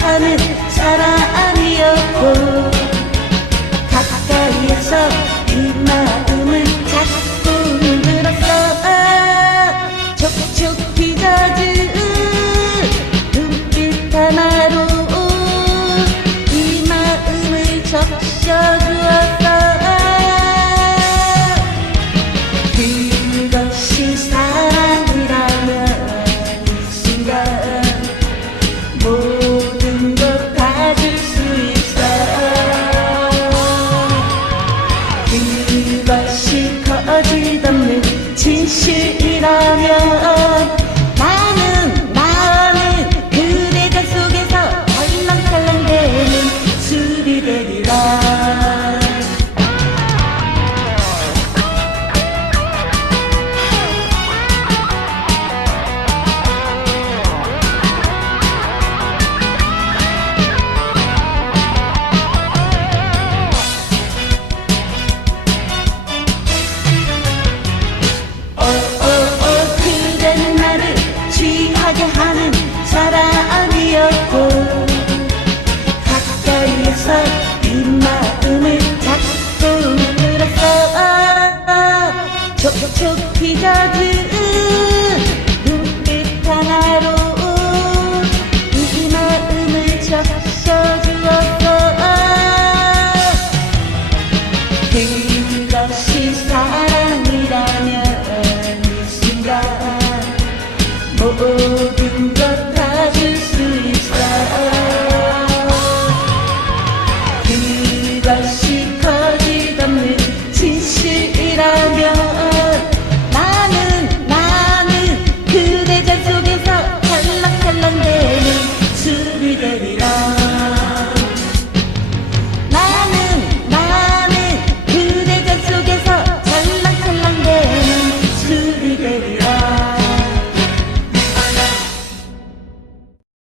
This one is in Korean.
하늘 사랑. 지시까지 담는 진실 촉촉히 젖은 yeah.